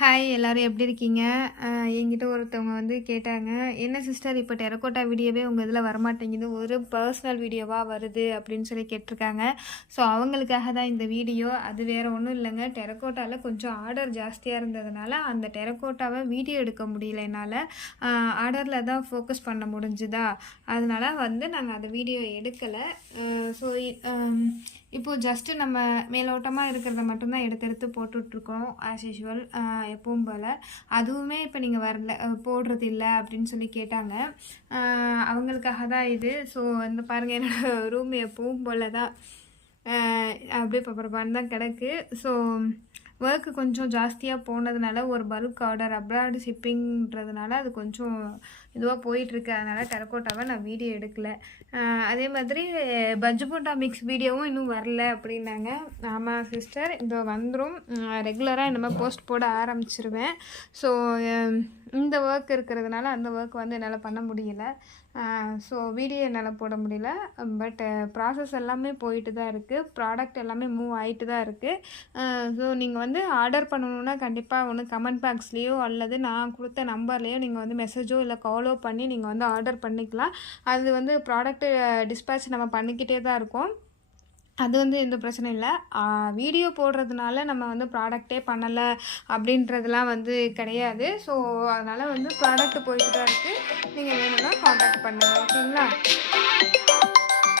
Hi எல்லாரும் எப்படி இருக்கீங்க? என்கிட்ட ஒருத்தவங்க வந்து கேட்டாங்க, "என்ன சிஸ்டர் இப்போ டெரகோட்டா வீடியோவே உங்கள் இதில் வரமாட்டேங்குது, ஒரு பர்சனல் வீடியோவா வருது?" அப்படின்னு சொல்லி கேட்டிருக்காங்க. ஸோ அவங்களுக்காக தான் இந்த வீடியோ. அது வேறு ஒன்றும் இல்லைங்க. டெரகோட்டாவில் கொஞ்சம் ஆர்டர் ஜாஸ்தியாக இருந்ததுனால அந்த டெரகோட்டாவை வீடியோ எடுக்க முடியல என்னால். ஆர்டரில் தான் ஃபோக்கஸ் பண்ண முடிஞ்சுதா, அதனால வந்து நாங்கள் அந்த வீடியோ எடுக்கலை. ஸோ இப்போது ஜஸ்ட்டு நம்ம மேலோட்டமாக இருக்கிறத மட்டும்தான் எடுத்து எடுத்து போட்டுட்ருக்கோம் ஆஸ் யூஷுவல், எப்பவும் போல். அதுவுமே இப்போ நீங்கள் வரல, போடுறது இல்லை அப்படின்னு சொல்லி கேட்டாங்க. அவங்களுக்காக தான் இது. ஸோ இந்த பாருங்கள், என்னோடய ரூம் எப்பவும் போல் தான் அப்படியே பப்பரப்பான்னு தான் கிடக்கு. ஸோ ஒர்க்கு கொஞ்சம் ஜாஸ்தியாக போனதுனால ஒரு பல்க் ஆர்டர் அப்ராடு ஷிப்பிங்கிறதுனால அது கொஞ்சம் இதுவாக போயிட்டுருக்கு. அதனால் டெரகோட்டாவை நான் வீடியோ எடுக்கலை. அதே மாதிரி பஜ்ஜு போண்டா மிக்ஸ் வீடியோவும் இன்னும் வரல அப்படின்னாங்க. ஆமாம் சிஸ்டர், இதோ வந்துடும். ரெகுலராக இந்த மாதிரி போஸ்ட் போட ஆரம்பிச்சிருவேன். ஸோ இந்த ஒர்க் இருக்கிறதுனால அந்த ஒர்க் வந்து என்னால் பண்ண முடியல. ஸோ வீடியோ என்னால் போட முடியல. பட் ப்ராசஸ் எல்லாமே போயிட்டு தான் இருக்குது. ப்ராடக்ட் எல்லாமே மூவ் ஆகிட்டு தான் இருக்குது. ஸோ நீங்கள் வந்து ஆர்டர் பண்ணணுன்னா கண்டிப்பாக ஒன்று கமெண்ட் பாக்ஸ்லேயோ அல்லது நான் கொடுத்த நம்பர்லேயோ நீங்கள் வந்து மெசேஜோ இல்லை காலோ பண்ணி நீங்கள் வந்து ஆர்டர் பண்ணிக்கலாம். அது வந்து ப்ராடக்ட்டு டிஸ்பேட்ச் நம்ம பண்ணிக்கிட்டே தான் இருக்கோம். அது வந்து எந்த பிரச்சனையும் இல்லை. வீடியோ போடுறதுனால நம்ம வந்து ப்ராடக்டே பண்ணலை அப்படின்றதுலாம் வந்து கிடையாது. ஸோ அதனால் வந்து ப்ராடக்ட் போயிட்டு தான் இருக்குது. நீங்கள் வேணும்னா காண்டாக்ட் பண்ணுங்கள், ஓகேங்களா?